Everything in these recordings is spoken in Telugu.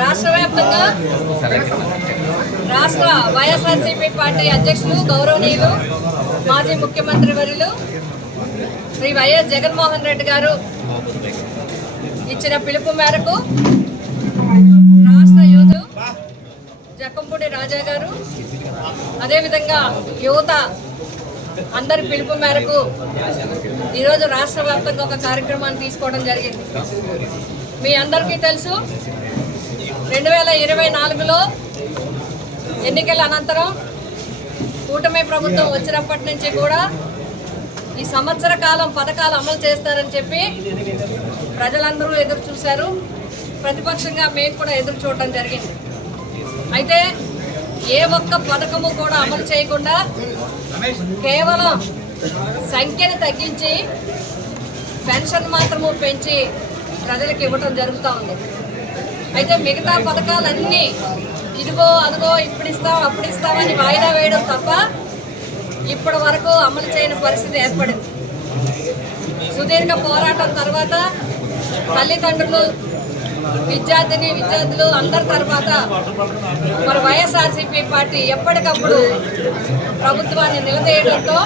రాష్ట్ర వ్యాప్తంగా రాష్ట్ర వైఎస్ఆర్సీపీ పార్టీ అధ్యక్షులు గౌరవనీయులు మాజీ ముఖ్యమంత్రి వర్యులు శ్రీ వైఎస్ జగన్మోహన్ రెడ్డి గారు ఇచ్చిన పిలుపు మేరకు రాష్ట్ర యోధులు జక్కంపూడి రాజా గారు అదేవిధంగా యువత అందరి పిలుపు మేరకు ఈరోజు రాష్ట్ర వ్యాప్తంగా ఒక కార్యక్రమాన్ని తీసుకోవడం జరిగింది. మీ అందరికీ తెలుసు 2024లో ఎన్నికల అనంతరం కూటమి ప్రభుత్వం వచ్చినప్పటి నుంచి కూడా ఈ సంవత్సర కాలం పథకాలు అమలు చేస్తారని చెప్పి ప్రజలందరూ ఎదురు చూశారు. ప్రతిపక్షంగా మేము కూడా ఎదురు చూడటం జరిగింది. అయితే ఏ ఒక్క పథకము కూడా అమలు చేయకుండా కేవలం సంఖ్యను తగ్గించి పెన్షన్ మాత్రము పెంచి ప్రజలకు ఇవ్వటం జరుగుతూ ఉంది. అయితే మిగతా పథకాలన్నీ ఇదిగో అదిగో ఇప్పుడు ఇస్తాం అప్పుడు ఇస్తామని వాయిదా వేయడం తప్ప ఇప్పటి వరకు అమలు చేయని పరిస్థితి ఏర్పడింది. సుదీర్ఘ పోరాటం తర్వాత తల్లిదండ్రులు విద్యార్థులు అందరి తర్వాత మరి వైఎస్ఆర్సీపీ పార్టీ ఎప్పటికప్పుడు ప్రభుత్వాన్ని నిలదీయడంతో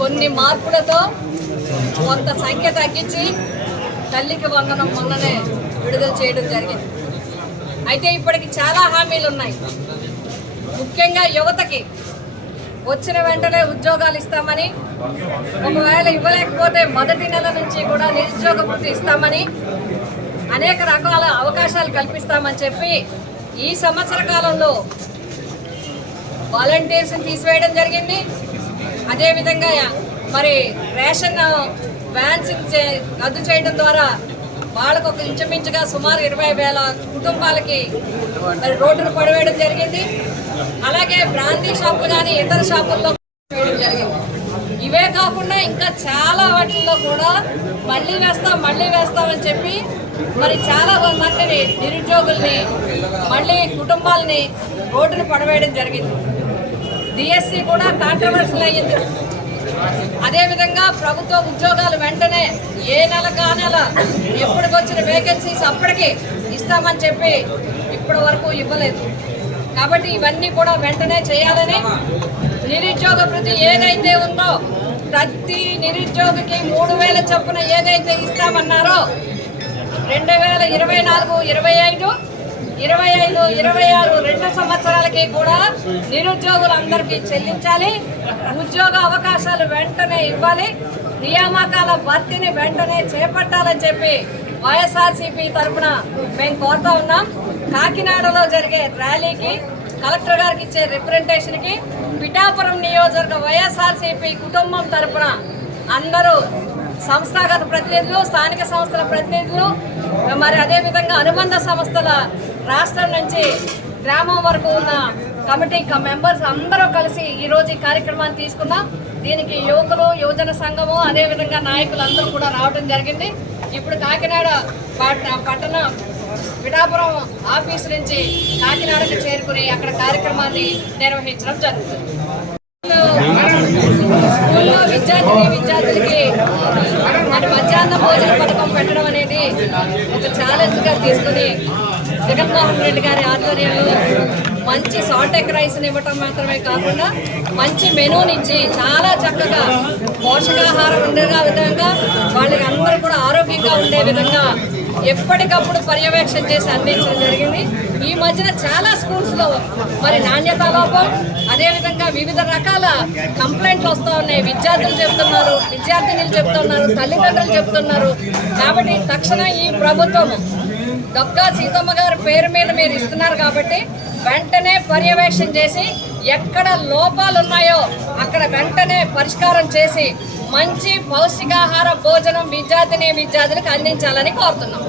కొన్ని మార్పులతో కొంత సంఖ్య తగ్గించి తల్లికి వందనం మొన్ననే విడుదల చేయడం జరిగింది. అయితే ఇప్పటికి చాలా హామీలు ఉన్నాయి. ముఖ్యంగా యువతకి వచ్చిన వెంటనే ఉద్యోగాలు ఇస్తామని, ఒకవేళ ఇవ్వలేకపోతే మొదటి నెల నుంచి కూడా నిరుద్యోగ వృత్తి ఇస్తామని, అనేక రకాల అవకాశాలు కల్పిస్తామని చెప్పి ఈ సంవత్సర కాలంలో వాలంటీర్స్ని తీసివేయడం జరిగింది. అదేవిధంగా మరి రేషన్ వ్యాన్స్ రద్దు చేయడం ద్వారా వాళ్ళకు ఒక ఇంచుమించుగా సుమారు 20,000 కుటుంబాలకి మరి రోడ్డును పడివేయడం జరిగింది. అలాగే బ్రాందీ షాపులు కానీ ఇతర షాపుల్లో వేయడం జరిగింది. ఇవే కాకుండా ఇంకా చాలా వాటిల్లో కూడా మళ్ళీ వేస్తామని చెప్పి మరి చాలా మందిని నిరుద్యోగుల్ని మళ్ళీ కుటుంబాలని రోడ్డును పడవేయడం జరిగింది. డిఎస్సి కూడా కాంట్రవర్షియల్ అయ్యింది. అదేవిధంగా ప్రభుత్వ ఉద్యోగాలు వెంటనే ఏ నెల కా నెల ఎప్పటికొచ్చిన వేకెన్సీస్ అప్పటికి ఇస్తామని చెప్పి ఇప్పటి వరకు ఇవ్వలేదు. కాబట్టి ఇవన్నీ కూడా వెంటనే చేయాలని, నిరుద్యోగ వృత్తి ఏదైతే ఉందో ప్రతి నిరుద్యోగికి 3,000 చొప్పున ఏదైతే ఇస్తామన్నారో 2024, 25, 26 2 సంవత్సరాలకి కూడా నిరుద్యోగులందరికీ చెల్లించాలి. ఉద్యోగ అవకాశాలు వెంటనే ఇవ్వాలి. నియామకాల భర్తీని వెంటనే చేపట్టాలని చెప్పి వైఎస్ఆర్సీపీ తరఫున మేము కోరుతా ఉన్నాం. కాకినాడలో జరిగే ర్యాలీకి కలెక్టర్ గారికి ఇచ్చే రిప్రజెంటేషన్కి పిఠాపురం నియోజకవర్గ వైఎస్ఆర్సీపీ కుటుంబం తరఫున అందరూ సంస్థాగత ప్రతినిధులు, స్థానిక సంస్థల ప్రతినిధులు, మరి అదేవిధంగా అనుబంధ సంస్థల రాష్ట్రం నుంచి గ్రామం వరకు ఉన్న కమిటీ మెంబర్స్ అందరూ కలిసి ఈరోజు ఈ కార్యక్రమాన్ని తీసుకున్నాం. దీనికి యువకులు, యువజన సంఘము, అదేవిధంగా నాయకులు అందరూ కూడా రావడం జరిగింది. ఇప్పుడు కాకినాడ పట్టణ పిఠాపురం ఆఫీసు నుంచి కాకినాడకు చేరుకుని అక్కడ కార్యక్రమాన్ని నిర్వహించడం జరుగుతుంది. స్కూల్లో విద్యార్థులకి మరి మధ్యాహ్న భోజన పథకం పెట్టడం అనేది ఒక ఛాలెంజ్గా తీసుకుని జగన్మోహన్ రెడ్డి గారి ఆధ్వర్యంలో మంచి సాల్టెక్ రైస్ని ఇవ్వటం మాత్రమే కాకుండా మంచి మెనూనిచ్చి చాలా చక్కగా పోషకాహారం ఉండే విధంగా వాళ్ళకి అందరూ కూడా ఆరోగ్యంగా ఉండే విధంగా ఎప్పటికప్పుడు పర్యవేక్షణ చేసి అందించడం జరిగింది. ఈ మధ్యన చాలా స్కూల్స్లో మరి నాణ్యతా లోపం, అదేవిధంగా వివిధ రకాల కంప్లైంట్లు వస్తూ ఉన్నాయి. విద్యార్థులు చెప్తున్నారు, తల్లిదండ్రులు చెప్తున్నారు. కాబట్టి తక్షణం ఈ ప్రభుత్వం డొక్కా సీతమ్మ గారి పేరు మీద మీరు ఇస్తున్నారు కాబట్టి వెంటనే పర్యవేక్షణ చేసి ఎక్కడ లోపాలు ఉన్నాయో అక్కడ వెంటనే పరిష్కారం చేసి మంచి పౌష్టికాహార భోజనం విద్యార్థులకు అందించాలని కోరుతున్నాం.